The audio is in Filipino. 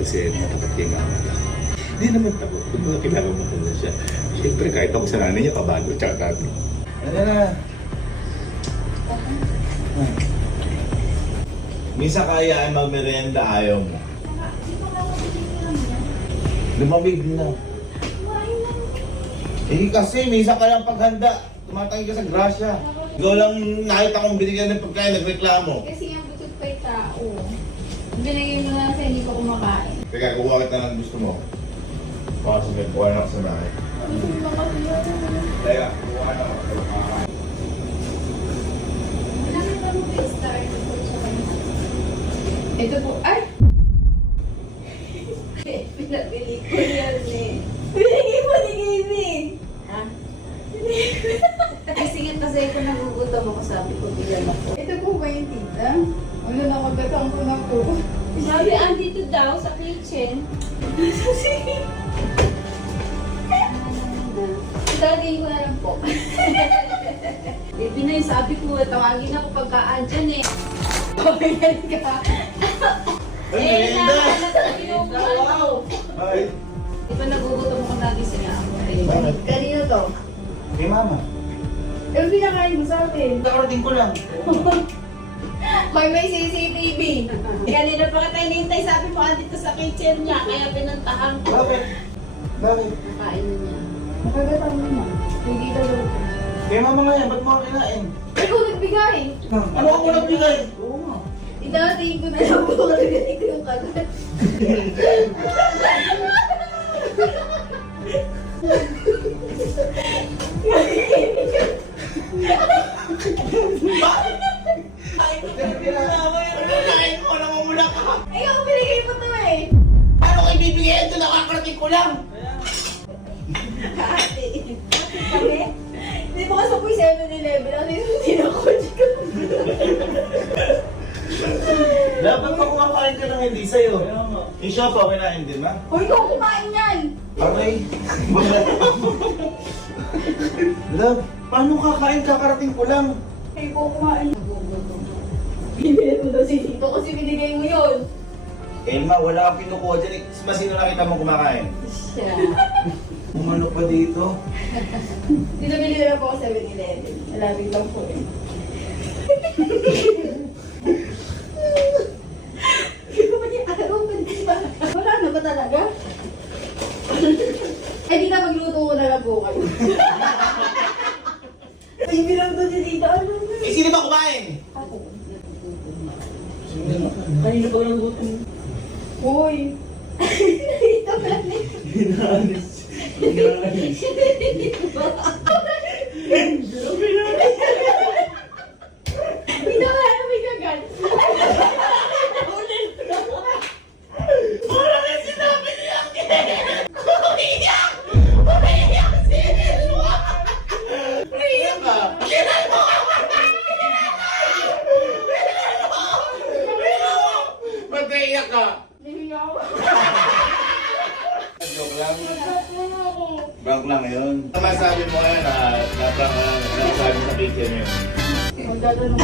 kasi matapat kay mama lang. Hindi naman takot. Kung mga pinapamahal na siya. Siyempre, kahit ako sa nanay niya, kabago, tsaka tatlo. Ano na? Minsan kaya ay magmerienda, ayaw mo. Lumamig na. Eh kasi, minsan ka lang paghanda. Tumatangin ka sa grasya. Ikaw lang nakita kong binigyan ng pagkain, nagreklamo. Kasi yung gusto pa yung tao. Binigay mo na kasi hindi ko kumakain. Teka, kukuha kita ng gusto mo. Baka sabihin, kuha na ako sa bahay. Teka, kuha na ako. Nakita mo ba yung star? Ito po, ay! Pinabili ko yan eh. Binigay mo ni Gaming! Ha? Kasi nga kasi ako nagugutom ako, sabi ko bilang ako. Ito po ba yung tita? Ano na kagatang ko na po? Sabi, andito daw sa kitchen. Dagay ko na lang po. Pinay, sabi ko, tawagin ako pagka-adyan eh. Pagkain ka. Eh, sabi ko, ano? Ay, Di ba nagugutom ako lagi sa ako? Bakit? Kanino to? kay mama. Eh, pinakain mo sa akin. Kakarating ko lang. May CCTV. Kanina pa kita hinihintay, sabi mo, andito sa kitchen niya, kaya pinuntahan ko. Bakit? Bakit? Kain na niya. Nakagatang mo na. Hindi ka daw. Kay mama nga yan, ba't mo ako kinain? Ikaw nagbigay. Ano ako nagbigay? Oo nga. Idating ko na lang po. Nagating ko yung kagat. Kinain mo, namumula ka. Ikaw, binigay mo to eh. Ano kayo bibigyan ito? Nakakarating ko lang. Ate. Kami? Hindi mo kasi po yung 7-Eleven. Ano yung sinakot ko? Dapat pa kumakain ka ng hindi sa'yo. Yung shop, okay na hindi ma? Huwag ko kumain yan. Okay. Love, paano kakain? Kakarating ko lang. Hindi ko kumain. Bibili mo daw si Tito kasi binigay mo yun. Elma, wala kang kinukuha dyan. Sino nakita mo kumakain? Siya. Umano pa dito. Binabili na lang po ako 7-Eleven. Malapit lang po eh. Hindi ko pa niya araw pa di ba? Wala na ba talaga? Eh di na magluto ko na lang po kayo. Ay, bilang doon si Tito. Ano na? Eh, sino ba kumain? Ako. Kanina ba lang gutom? Uy! Tito ba na? Hinaalis. Hinaalis. Tito ba na may kagat? Wala na sinabi niya! Umiyak! Umiyak si Elma! Umiyak ka! Kinay mo ka! Ba't naiyak ka? Hindi ako. Joke lang. Prank lang yun. Ano masabi mo ngayon na prank lang? Ano masabi sa kitchen yun? Magdadano.